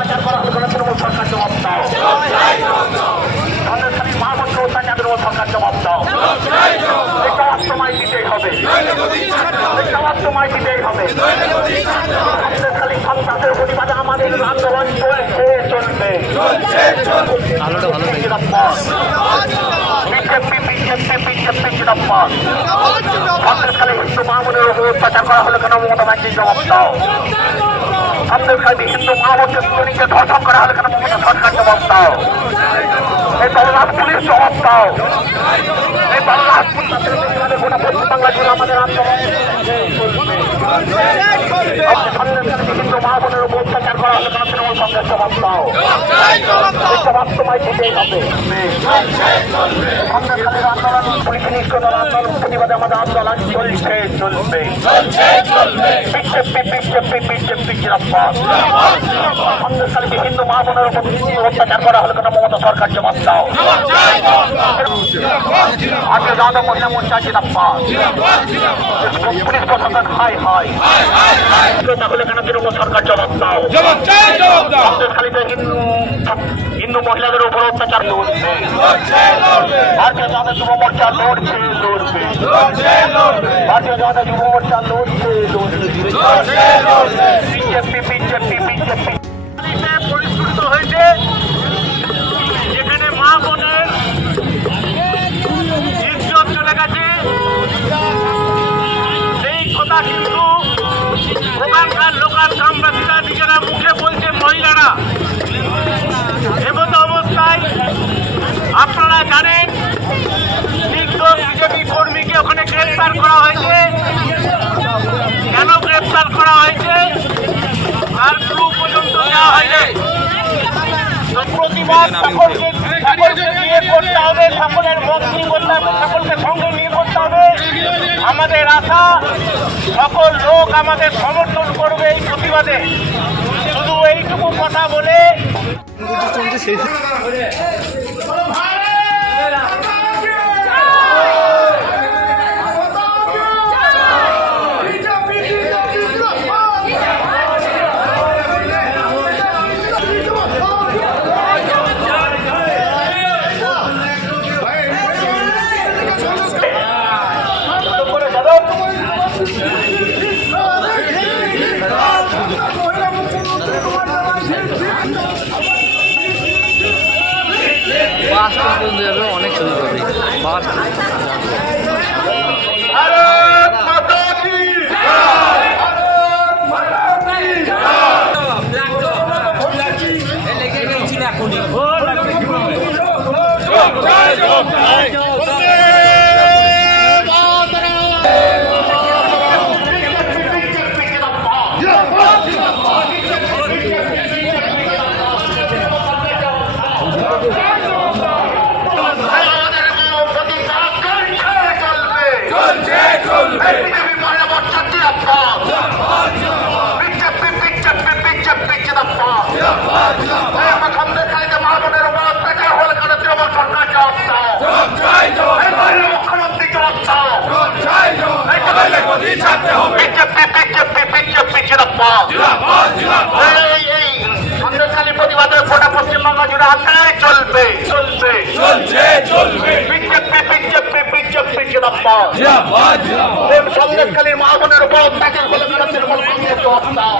অত্যাচার করা হলো কেন তৃণমূল সরকার জবাব দাও। সন্দেশখালীর মা বোনকে অত্যাচার তৃণমূল সরকার জবাব দাও। এই জবাব তোমায় দিতেই হবে, এই জবাব তোমায় দিতেই হবে। সন্দেশখালীর সন্ত্রাসের প্রতিবাদে আমাদের আন্দোলন চলছে, চলবে। সন্দেশখালী হিন্দু মা বোনের উপর অত্যাচার করা হলো কেন মমতা ব্যানার্জি জবাব দাও। সন্দেশখালী হিন্দু মা বোনকে ধর্ষণ করা হলো কেন মমতা সরকার জবাব দাও। এই বলরাজ পুলিশ জবাব দাও। এই বলরাজ পুলিশের গোটা পশ্চিমবাংলা জুড়ে আমাদের আন্দোলন হিন্দু মা বোনের উপর অত্যাচার করা হলো কেন তৃণমূল কংগ্রেস জবাব দাও। এই জবাব তোমায় দিতেই হবে। সন্দেশখালীর আন্দোলন পুলিশ নিষ্ক্রিয়তার আন্দোলন প্রতিবাদে আমাদের আন্দোলন চলছে, চলবে। সন্দেশখালী হিন্দু মা বোনের উপর অত্যাচার করা হলো কেন মমতা সরকার জবাব দাও। আজকে জানা মহিলা মোর্চা জিন্দাবাদ, পুলিশ প্রশাসন হাই হাই তাহলে কেন তৃণমূল সরকার জবাব দাও। সন্দেশখালীতে হিন্দু মহিলাদের উপর অত্যাচার লড়ছে, ভারতীয় জনতা যুব মোর্চা লড়ছে, লড়বে। ভারতীয় জনতা যুব মোর্চা লড়ছে, লড়বে। বিজেপি বিজেপি বিজেপি পরিস্ফুটিত হয়েছে, যেখানে মা বোনের ইজ্জত চলে গেছে। সেই কথা কিন্তু ওখানকার লোকাল গ্রামবাসীরা নিজেরা মুখে বলছে মহিলারা। এমত অবস্থায় আপনারা জানেন বিজেপি কর্মীকে ওখানে গ্রেফতার করা হয়েছে। কেন গ্রেফতার করা হয়েছে তার ক্লু পর্যন্ত দেওয়া হয়নি। প্রতিবাদ সকলকে নিয়ে করতে হবে, সকলের মত নিয়ে করতে হবে, সকলকে সঙ্গে নিয়ে করতে হবে। আমাদের আশা সকল লোক আমাদের সমর্থন করবে এই প্রতিবাদে। শুধু এইটুকু কথা বলে অনেক ছবি পাবে। সন্দেশখালী প্রতিবাদের গোটা পশ্চিমবঙ্গ জুড়ে আছে, চলবে, চলবে, চলছে, চলবে। সন্দেশখালীর মা বোনের উপর অত্যাচার করে তৃণমূল কংগ্রেস জবাব দাও।